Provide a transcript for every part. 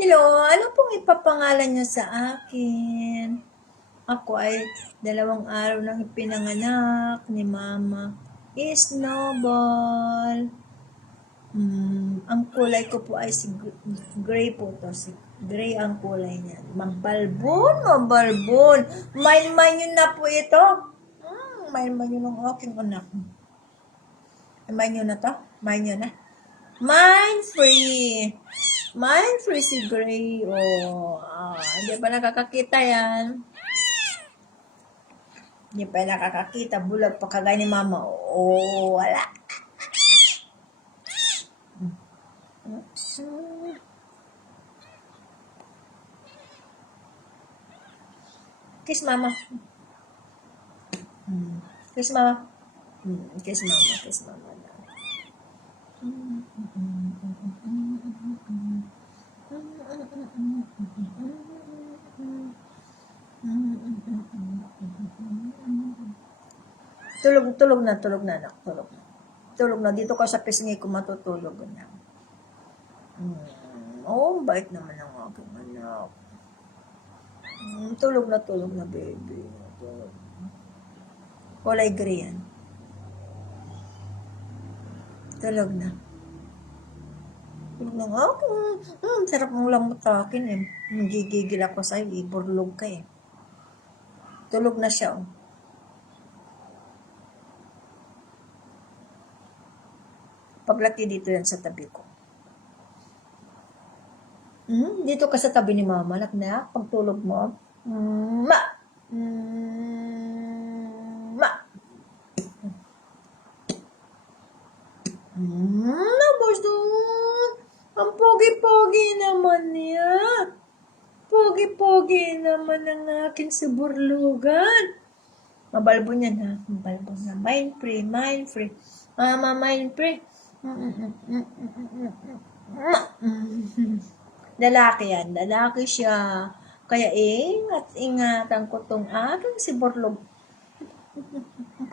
Hello, ano pong ipapangalan niyo sa akin? Ako ay 2 araw nang ipinanganak ni Mama. Snowball. Ang kulay ko po ay si gray po to. Si gray ang kulay niya. Mabalbon. Main yun na po ito. Main yun ng aking anak. Main yun na to? Main yun na? Mine free. Mine free si Gray. Hindi pa nakakakita yan. Hindi pa nakakakita. Bulag pa kagaya ni Mama. Wala. Kiss Mama. Kiss Mama. Kiss Mama. Kiss Mama. Tulog na anak, tulog na. Dito ka sa pisngi ko matutulog na. Bait naman ang aking anak. Tulog na baby. Kulay gray yan. Tulog na. Sarap mong lamot sa akin eh. Gigigil ako sa'yo, iburlog ka eh. Tulog na siya oh. Paglaki dito yan sa tabi ko. Dito ka sa tabi ni Mama, anak na, pagtulog mo. Ma! Gusto. Ang pogi-pogi naman niya. Pogi-pogi naman ang akin sa burlugan. Mabalbo niyan ha. Mabalbo na. Mind free. Mama, mind free. Lalaki yan. Lalaki siya. Kaya ingatan ko tong aking si burlog.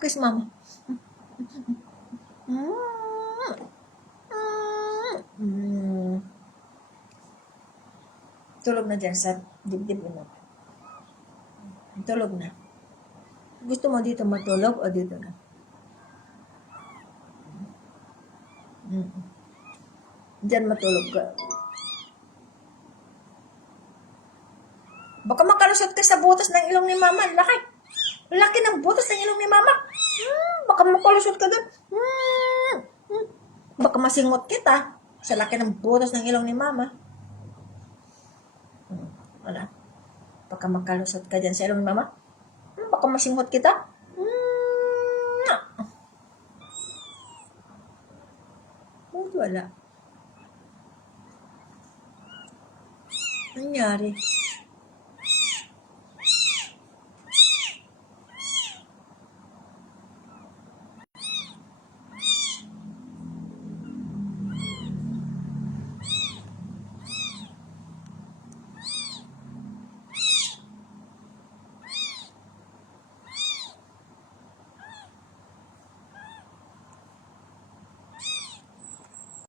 Kiss Mama. Tulog na dyan sa dibdib mo. Tulog na. Gusto mo dito matulog o dito na? Diyan matulog ka. Baka makalusot ka sa butas ng ilong ni Mama. Laki ng butas ng ilong ni Mama. Baka makalusot ka doon. Baka masingot kita sa laki ng butas ng ilong ni Mama. Wala. Baka makalusot ka dyan sa ilong ni Mama. Baka masingot kita. Wala. Nangyari.